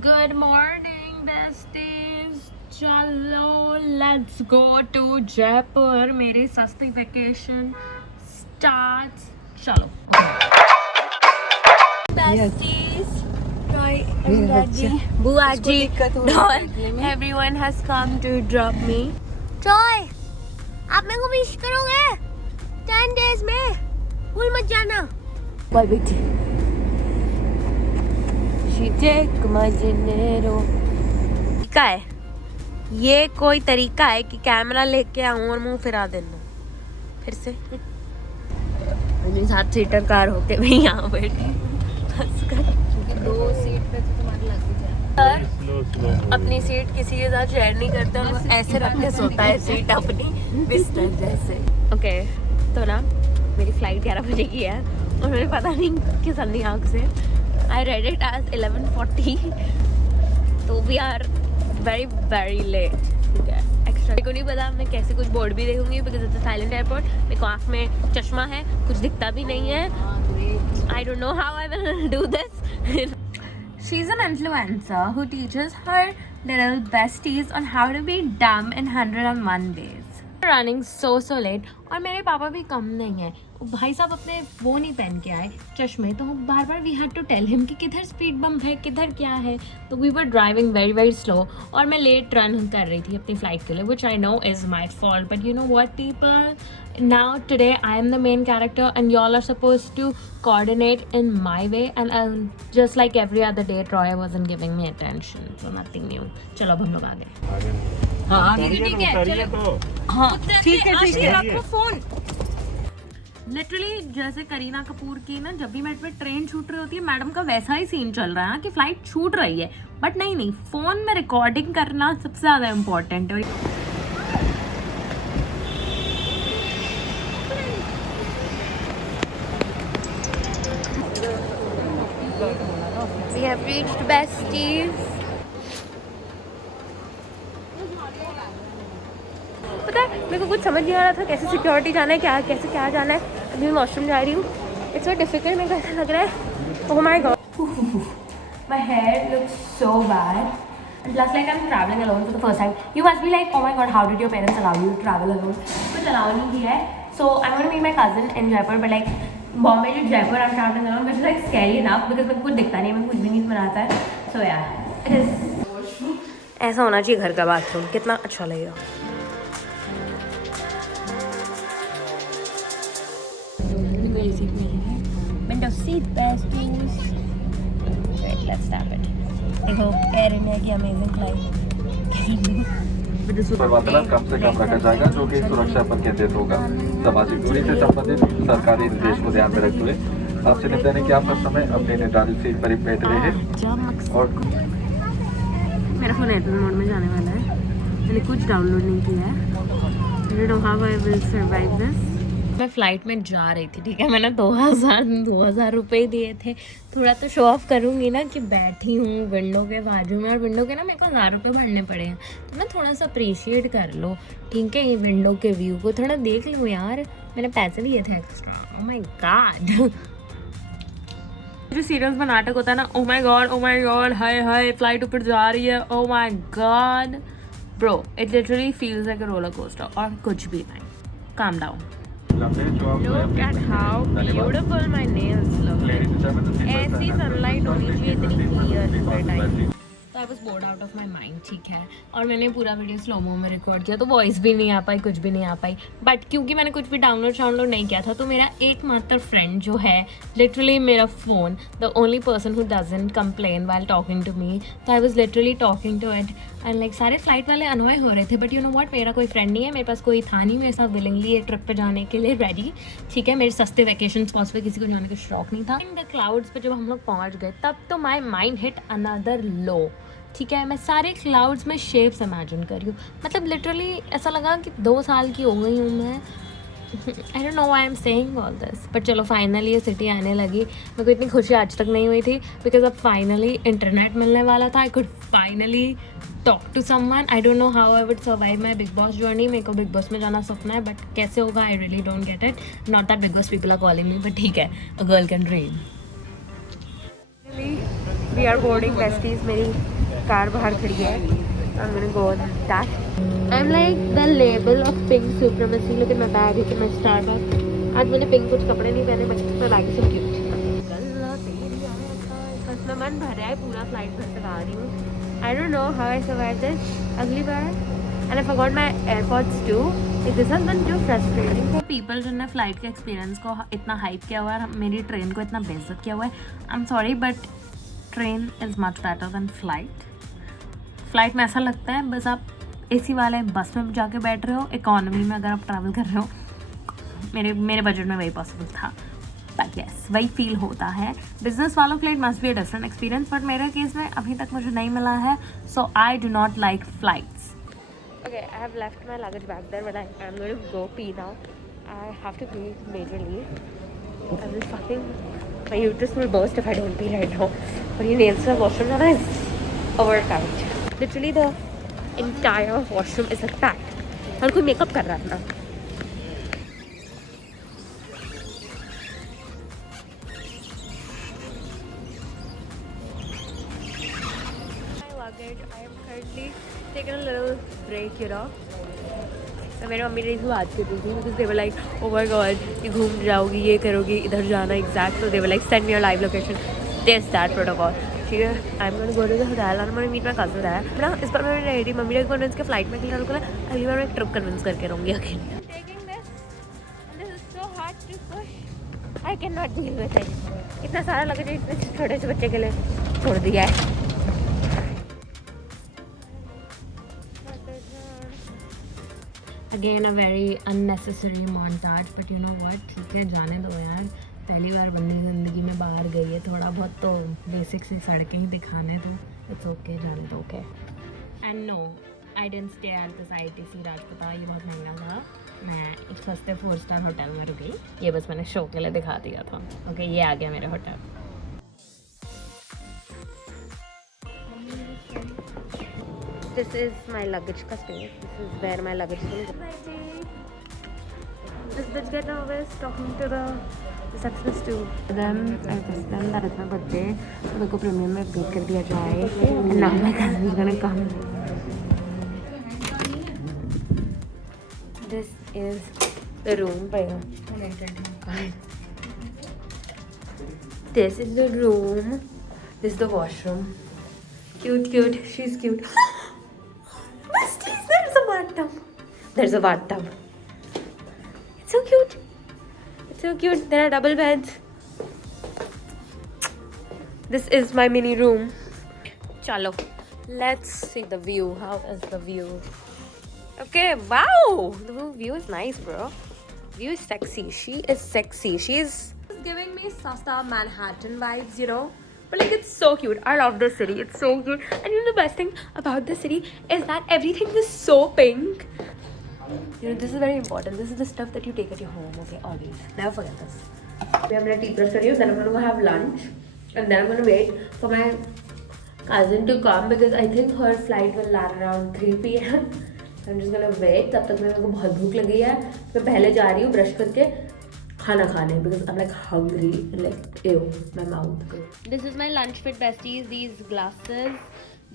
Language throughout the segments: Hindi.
Good morning, besties. चलो लेट्स गो टू जयपुर. मेरी सस्ती वेकेशन स्टार्ट्स. चलो besties. Roy and Daddy, Buaji, Don, everyone has come to drop me. Joy, आप मेरे को विश करोगे 10 days में? भूल मत जाना. Bye बेटी. She take my dinero. तरीका है ये, कोई तरीका है कि कैमरा लेके आऊं और मुंह फिरा देना फिर से. मेरी 7 सीटर कार होके भी यहाँ बैठी क्योंकि 2 सीट पे तो तुम्हारी लग ही जाए. अपनी सीट किसी के साथ शेयर नहीं करता, वो ऐसे रख के सोता है सीट अपनी बिस्तर जैसे. ओके तो ना मेरी फ्लाइट 11 बजे की है और मुझे पता नहीं किस अंधी आँख से आई रेड इट एज 11:40. तो we are very very late. ठीक है, एक्स्ट्रा मेरे को नहीं पता मैं कैसे कुछ बोर्ड भी देखूंगी because it's a silent airport. मेरे को आँख में चश्मा है, कुछ दिखता भी नहीं है. आई don't know how I will do this. She is an influencer who teaches her little besties on how to be dumb in 101 days. Running so late. और मेरे पापा भी कम नहीं है. भाई साहब अपने वो नहीं पहन के आए चश्मे, तो बार बार we had to tell him कि किधर स्पीड बम्प है, किधर क्या है. तो we were driving very very slow और मैं लेट रन कर रही थी अपनी फ्लाइट के लिए, which I know is my fault. But you know what people, now today I am the main character and y'all are supposed to coordinate in my way, and just like every other day Troy wasn't giving me attention, so nothing new. चलो अब हम लोग आगे. हाँ ठीक है चलो. हाँ ठीक है रखो फोन. लिटरली जैसे करीना कपूर की ना जब भी मेरे पे ट्रेन छूट रही होती है, मैडम का वैसा ही सीन चल रहा है कि फ्लाइट छूट रही है बट नहीं फोन में रिकॉर्डिंग करना सबसे ज़्यादा इम्पोर्टेंट है. We have reached besties. पता है मेरे को कुछ समझ नहीं आ रहा था कैसे सिक्योरिटी जाना है, कैसे क्या जाना है. अभी मैं वॉशरूम जा रही हूँ. It's so difficult. मेरे को ऐसा लग रहा है oh my god my hair looks so bad and plus like I am travelling alone for the first time. You must be like oh my god how did your parents allow you to travel alone. कुछ अलाउ नहीं किया है. So I want to meet my cousin in Jaipur, but like Bombay to Jaipur I am travelling alone, but it's like scary enough because मेरे को कुछ दिखता नहीं है, मैं कुछ भी नहीं बनाता है. सो या इट इज ऐसा होना चाहिए घर का बाथरूम. कितना अच्छा लगेगा. Window seat besties. Wait, let's tap it. देखो एयर इंडिया की अमेजिंग फ्लाइट. पर वातावरण कम से कम रखा जाएगा जो कि सुरक्षा पर केंद्रित होगा. सामाजिक दूरी से संबंधित सरकारी निर्देश को ध्यान में रखते हुए आपसे निवेदन है कि आप हर समय अपने निर्धारित सीट पर ही बैठे रहें. और मेरा फोन एयरप्लेन मोड में जाने वाला है. मैंने कुछ डाउनलोड नहीं किया है. I don't know how I will survive this. मैं फ़्लाइट में जा रही थी. ठीक है, मैंने 2000 रुपये दिए थे. थोड़ा तो शो ऑफ करूँगी ना कि बैठी हूँ विंडो के बाजू में, और विंडो के ना मेरे को 1000 रुपये भरने पड़े हैं. तो ना थोड़ा सा अप्रिशिएट कर लो. ठीक है, ये विंडो के व्यू को थोड़ा देख लो यार. मैंने पैसे लिए थे एक्स्ट्रा. Oh my God. जो सीरियस में नाटक होता है ना, ओह माय गॉड हाय फ्लाइट ऊपर जा रही है, oh my God bro, it literally feels like a roller coaster और कुछ भी नहीं. Calm down. Look at how beautiful my nails look. ऐसी सनलाइट होनी चाहिए इतनी क्लियर हर टाइम. तो I was bored out of my mind. ठीक है, और मैंने पूरा वीडियो स्लोमो में रिकॉर्ड किया तो वॉइस भी नहीं आ पाई, कुछ भी नहीं आ पाई. बट क्योंकि मैंने कुछ भी डाउनलोड नहीं किया था, तो मेरा एकमात्र फ्रेंड जो है लिटरली मेरा phone, the only person who doesn't complain while talking to me, तो I was literally talking to it and like सारे फ्लाइट वाले अनॉय हो रहे थे. बट यू नो व्हाट, मेरा कोई फ्रेंड नहीं है, मेरे पास कोई था नहीं मेरे साथ विलिंगली ये ट्रिप पे जाने के लिए रेडी. ठीक है, मेरे सस्ते वैकेशन स्पॉट्स पे किसी को जाने का शौक नहीं था. इन द क्लाउड्स पे जब हम लोग पहुँच गए तब तो माई माइंड हिट अनदर लो. ठीक है, मैं सारे क्लाउड्स में शेप्स इमेजिन कर रही हूँ. मतलब लिटरली ऐसा लगा कि 2 साल की हो गई हूँ मैं. आई don't know why I am saying all this. But चलो फाइनली ये सिटी आने लगी. मेरे को इतनी खुशी आज तक नहीं हुई थी बिकॉज अब फाइनली इंटरनेट मिलने वाला था. I could finally talk to someone. I don't know how I would survive my Bigg Boss journey. मेरे को बिग बॉस में जाना सपना है, बट कैसे होगा I really don't get it. Not that Bigg Boss people are calling me, but ठीक है, a girl can dream. We are boarding besties. मेरी कार बाहर खड़ी है. I'm gonna go on that. I'm like the label of pink supremacy. Look at my bag. Look at my Starbucks. आज मैंने पिंक कुछ कपड़े नहीं पहने बट इसमें लाइक सब क्यूट. बस मैं मन भर रहा है पूरा फ्लाइट भर तक आ रही हूँ. I don't know how I survived this. अगली बार and I forgot my AirPods too. Like this has been जो frustrating for people जिन्होंने फ्लाइट के एक्सपीरियंस को इतना हाइप किया हुआ है, मेरी ट्रेन को इतना बेइज्जत किया हुआ है. I'm sorry but train is much better than flight. Flight में ऐसा लगता है बस आप एसी वाले बस में जाके बैठ रहे हो. इकोनॉमी में अगर आप ट्रैवल कर रहे हो, मेरे बजट में वही पॉसिबल था. बट यस वही फील होता है. बिजनेस वालों के लिए must be a different experience but मेरे केस में अभी तक मुझे नहीं मिला है. So I do not like flights. Okay I have left my luggage back there but I am going to go pee now. I have to pee majorly. I will fucking my uterus will burst if I don't pee right now. और ये नेल्स का वॉशरूम जाना is overtight. Literally the entire washroom is like packed. हर कोई मेकअप कर रहा है ना. I am currently taking a little break, you know. तो मेरी मम्मी ने बात कर रही थी because they were like, oh my god, ये घूम जाओगी, ये करोगी, इधर जाना exact. So they were like, send me your live location. This that protocol. ठीक है. I am going to go to the hotel और मैंने मीट माय कज़न है ना. इस बार मैं रेडी मम्मी ने कन्विंस के फ्लाइट में के लिए रुकना. अगली बार मैं एक ट्रिप कन्विंस करके रहूँगी अकेले. Taking this is so hard to push. I can not deal with it. इतना सारा लगेज इतने छोटे से बच्चे के लिए छोड़ दिया है. Again a very unnecessary montage but you know what. ठीक है जाने दो यार. पहली बार बंदी ज़िंदगी में बाहर गई है. थोड़ा बहुत तो बेसिक सी सड़कें ही दिखाने दो. इट्स ओके जाने दो. Okay and no I didn't stay at this ITC Rajputana. ये बहुत महंगा था. मैं एक सस्ते 4-star होटल में रुकी. ये बस मैंने शो के लिए दिखा दिया था. ओके ये आ गया मेरा hotel. This is my luggage का space. This is where my luggage is. This bitch get nervous talking to the receptionist too. Then I told them that it's my birthday. So मेरे को प्रीमियम में अपडेट कर दिया जाए. And now my cousin is gonna come. This is the room. This is the room. This is the washroom. Cute. She's cute. Besties, there's a bathtub. So cute. It's so cute. There are double beds. This is my mini room. Chalo. Let's see the view. How is the view? Okay. Wow. The view is nice, bro. View is sexy. She is sexy. She's giving me Sasta Manhattan vibes, you know. But like it's so cute. I love this city. It's so cute. And you know the best thing about this city is that everything is so pink. You know, this is very important. This is the stuff that you take at your home, okay? Always. Never forget this. I'm going to tea brush for you. Then I'm going to go have lunch. And then I'm going to wait for my cousin to come because I think her flight will land around 3 p.m. I'm just going to wait. तब तक मेरे को बहुत भूख लगी है. मैं पहले जा रही हूँ ब्रश करके खाना खाने because I'm like hungry and like ew, my mouth. This is my lunch fit besties. These glasses,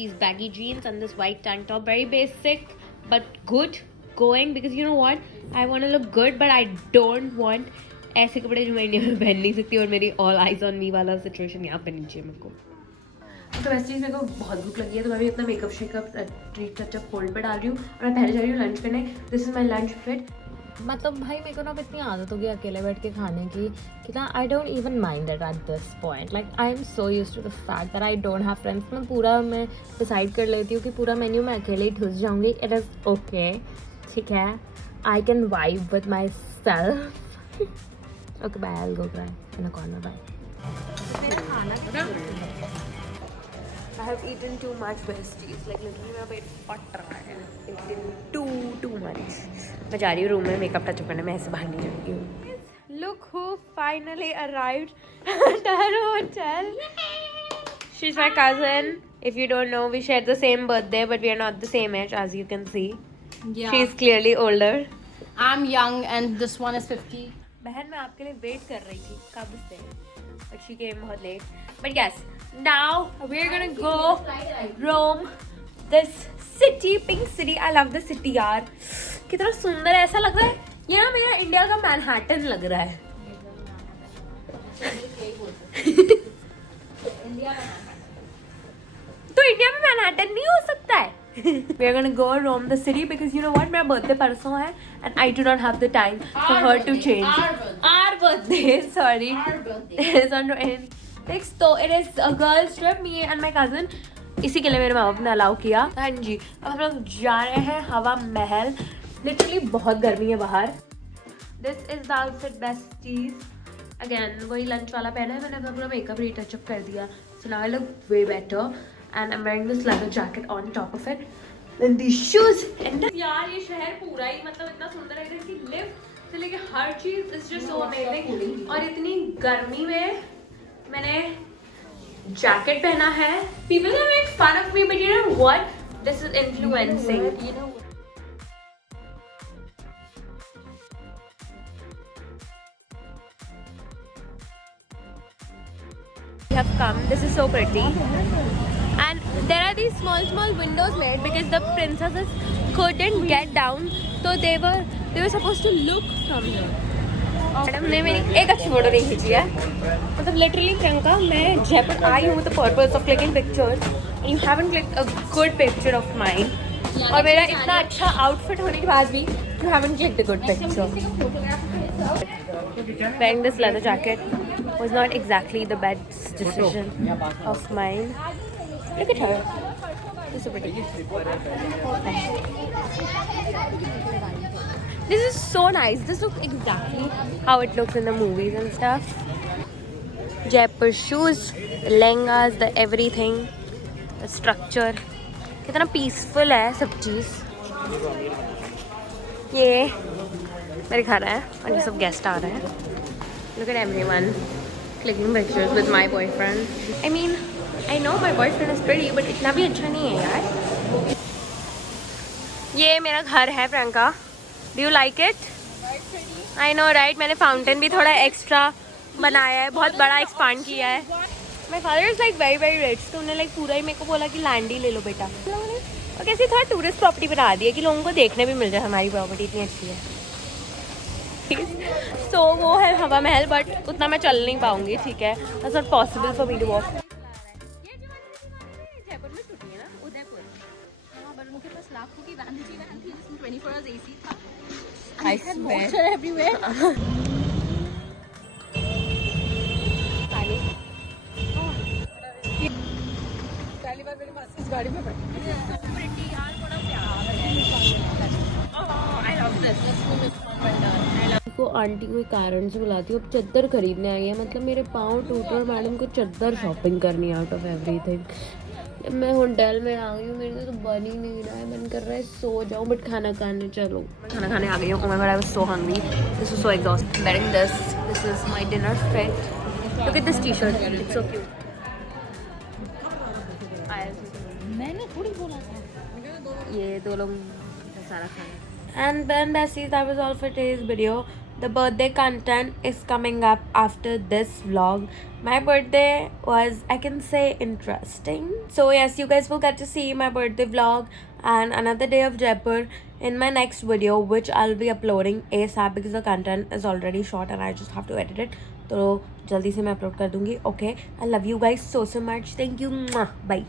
these baggy jeans and this white tank top. Very basic but good. Going because you know what, I want to look good but I don't want ऐसे कपड़े जो मैं इंडिया में पहन नहीं सकती और मेरी all eyes on me वाला सिचुएशन यहाँ पे नीचे मेरे को. तो वैसे चीज़ मेरे को बहुत भूख लगी है तो मैं भी अपना makeup shake up treat touch-up hold पे डाल रही हूँ और मैं पहले जा रही हूँ लंच करने. This is my lunch fit. मतलब भाई मेरे को ना अब इतनी आदत होगी अकेले बैठ के खाने की कि ना I don't even mind that at this point. Like I am so used to the fact that I don't have friends. मैं डिसाइड कर लेती हूँ कि पूरा मेन्यू मैं अकेले ही ठुस जाऊँगी. It is okay. ठीक है. I can vibe with myself. Okay bye. I will go cry in a corner. Bye. मेरा खाना I have eaten too much besties. Like literally मेरा पेट फट रहा है. Eaten too much. मैं जा रही हूँ रूम में मेकअप टचअप करने. मैं ऐसे बाहर नहीं जाती हूँ. Look who finally arrived at our hotel. She's my cousin. If you don't know, we share the same birthday, but we are not the same age, as you can see. Yeah. She's clearly older. I'm young and this one is 50. बहन मैं आपके लिए वेट कर रही थी कब से. But she came बहुत late. But yes, Now we're gonna go roam this city, pink city. I love the city यार. कितना सुंदर है, ऐसा लग रहा है ये ना मेरा इंडिया का मैनहट्टन लग रहा है. तो इंडिया में मैनहट्टन नहीं हो सकता है. We are gonna go roam the city because you know what, मेरा birthday परसों है and I do not have the time for her to change. Our birthday, sorry. Our birthday. It's on 26th, so it is a girls trip, me and my cousin. इसी के लिए मेरे माँ बाप ने अलाउ किया. हाँ जी, अब हम लोग जा रहे हैं हवा महल. लिटरली बहुत गर्मी है बाहर. This is the outfit besties. Again वही लंच वाला पहना है मैंने. अपना मेकअप रीटचअप कर दिया. So now I look way better. And I'm wearing this leather jacket on top of it. Then these shoes. And यार ये शहर पूरा ही मतलब इतना सुंदर है. इसकी लिफ्ट से लेके हर चीज is just so amazing. और इतनी गर्मी में मैंने जैकेट पहना है. People are making fun of me, but you know what? This is influencing. You know. We have come. This is so pretty. And there are these small windows made because the princesses couldn't get down, so they were supposed to look from here. Madam ने मेरी एक अच्छी फोटो नहीं खींची है. मतलब लिटरली प्रियंका मैं जयपुर आई हूँ the purpose of clicking pictures and you haven't clicked a good picture of mine. और मेरा इतना अच्छा outfit होने के बाद भी you haven't clicked a good picture. Wearing this leather jacket was not exactly the best decision of mine. Look at her. She's so pretty. This is so nice. This looks exactly how it looks in the movies and stuff. Jaipur shoes, the lehengas, the everything, the structure. कितना peaceful है सब चीज़. ये मेरे घर है और ये सब गेस्ट आ रहे हैं. Look at everyone clicking pictures with my boyfriend. I mean, I know my boyfriend is pretty, but इतना भी अच्छा नहीं है यार. ये मेरा घर है Priyanka. Do you like it? I know, right? मैंने फाउंटेन भी थोड़ा एक्स्ट्रा बनाया है, बहुत बड़ा एक्सपांड किया है. My father is like very very rich, तो उन्होंने like पूरा ही मेरे को बोला कि लैंड ही ले लो बेटा. और कैसे थोड़ा टूरिस्ट प्रॉपर्टी बना दी है कि लोगों को देखने भी मिल जाए हमारी प्रॉपर्टी इतनी अच्छी है. So वो है हवा महल, बट उतना मैं चल नहीं पाऊंगी. ठीक है, that's not possible for me to walk. Jaipur में छुट्टी है ना, उदयपुर. हाँ, but उनके पास लाखों की वैन थी जिसमें 24 hours AC था. I And swear. water everywhere. पहली बार मेरी मासी इस गाड़ी में बैठी. को आंटी को कारण से बुलाती हूँ. अब चद्दर खरीदने आई है. मतलब मेरे पाँव टूट और मैडम को चद्दर शॉपिंग करनी आउट ऑफ एवरीथिंग. मैं होटल में आ गई हूँ. मेरे से तो बन ही नहीं रहा है. मन कर रहा है सो जाऊँ, बट खाना खाने चलो. खाना खाने आ गई हूँ. Oh my God, I was so hungry. This was so exhausting. Wearing this. This is my dinner fit. Look at this t-shirt. It's so cute. मैंने थोड़ी बोला था. ये दो लोग सारा खाना. And then besties, that was all for today's video. The birthday content is coming up after this vlog. My birthday was, I can say, interesting. So yes, you guys will get to see my birthday vlog and another day of Jaipur in my next video, which I'll be uploading ASAP because the content is already short and I just have to edit it. तो जल्दी से मैं अपलोड कर दूँगी. Okay, I love you guys so much. Thank you. Bye.